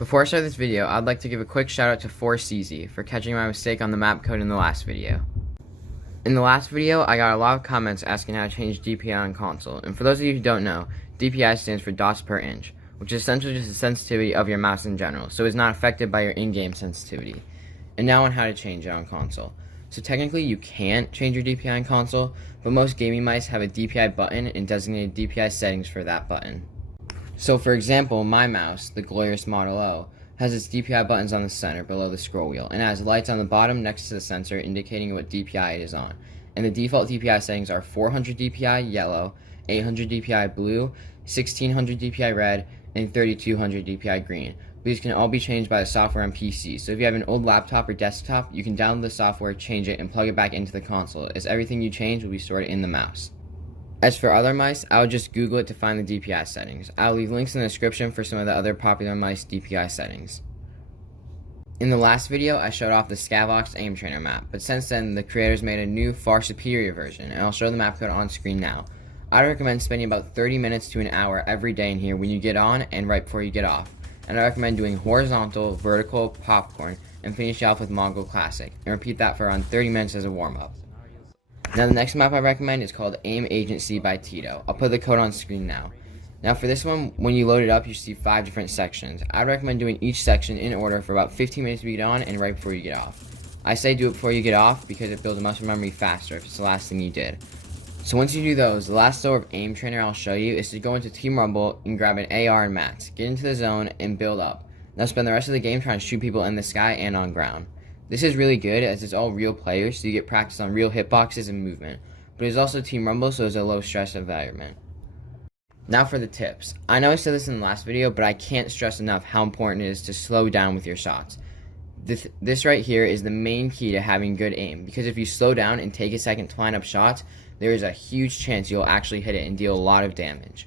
Before I start this video, I'd like to give a quick shout out to ForCZ for catching my mistake on the map code in the last video. In the last video, I got a lot of comments asking how to change DPI on console, and for those of you who don't know, DPI stands for dots per inch, which is essentially just the sensitivity of your mouse in general, so it's not affected by your in-game sensitivity. And now on how to change it on console. So technically you can't change your DPI on console, but most gaming mice have a DPI button and designated DPI settings for that button. So for example, my mouse, the glorious Model O, has its DPI buttons on the center below the scroll wheel and has lights on the bottom next to the sensor indicating what DPI it is on. And the default DPI settings are 400 DPI yellow, 800 DPI blue, 1600 DPI red, and 3200 DPI green. These can all be changed by the software on PC, so if you have an old laptop or desktop, you can download the software, change it, and plug it back into the console, as everything you change will be stored in the mouse. As for other mice, I would just Google it to find the DPI settings. I'll leave links in the description for some of the other popular mice DPI settings. In the last video, I showed off the Skyvox Aim Trainer map, but since then, the creators made a new, far superior version, and I'll show the map code on screen now. I'd recommend spending about 30 minutes to an hour every day in here when you get on and right before you get off. And I recommend doing horizontal, vertical, popcorn, and finish off with Mongraal Classic, and repeat that for around 30 minutes as a warm-up. Now the next map I recommend is called Aim Agency by Tito. I'll put the code on screen now. Now for this one, when you load it up, you see 5 different sections. I'd recommend doing each section in order for about 15 minutes to get on and right before you get off. I say do it before you get off because it builds muscle memory faster if it's the last thing you did. So once you do those, the last door of Aim Trainer I'll show you is to go into Team Rumble and grab an AR and mats, get into the zone, and build up. Now spend the rest of the game trying to shoot people in the sky and on ground. This is really good as it's all real players, so you get practice on real hitboxes and movement, but it's also Team Rumble, so it's a low stress environment. Now for the tips. I know I said this in the last video, but I can't stress enough how important it is to slow down with your shots. This right here is the main key to having good aim, because if you slow down and take a second to line up shots, there is a huge chance you'll actually hit it and deal a lot of damage.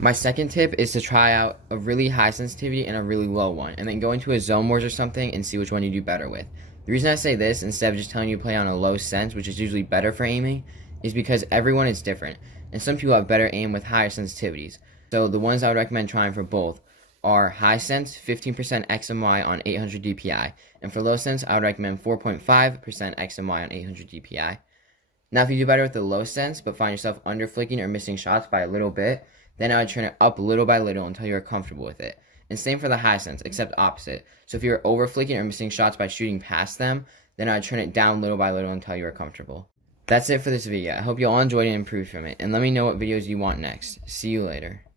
My second tip is to try out a really high sensitivity and a really low one, and then go into a zone wars or something and see which one you do better with. The reason I say this, instead of just telling you to play on a low sense, which is usually better for aiming, is because everyone is different, and some people have better aim with higher sensitivities. So the ones I would recommend trying for both are high sense, 15% X and Y on 800 DPI, and for low sense, I would recommend 4.5% X and Y on 800 DPI. Now if you do better with the low sense, but find yourself under flicking or missing shots by a little bit, then I would turn it up little by little until you're comfortable with it. And same for the high sense, except opposite. So if you're over flicking or missing shots by shooting past them, then I'd turn it down little by little until you're comfortable. That's it for this video. I hope you all enjoyed and improved from it, and let me know what videos you want next. See you later.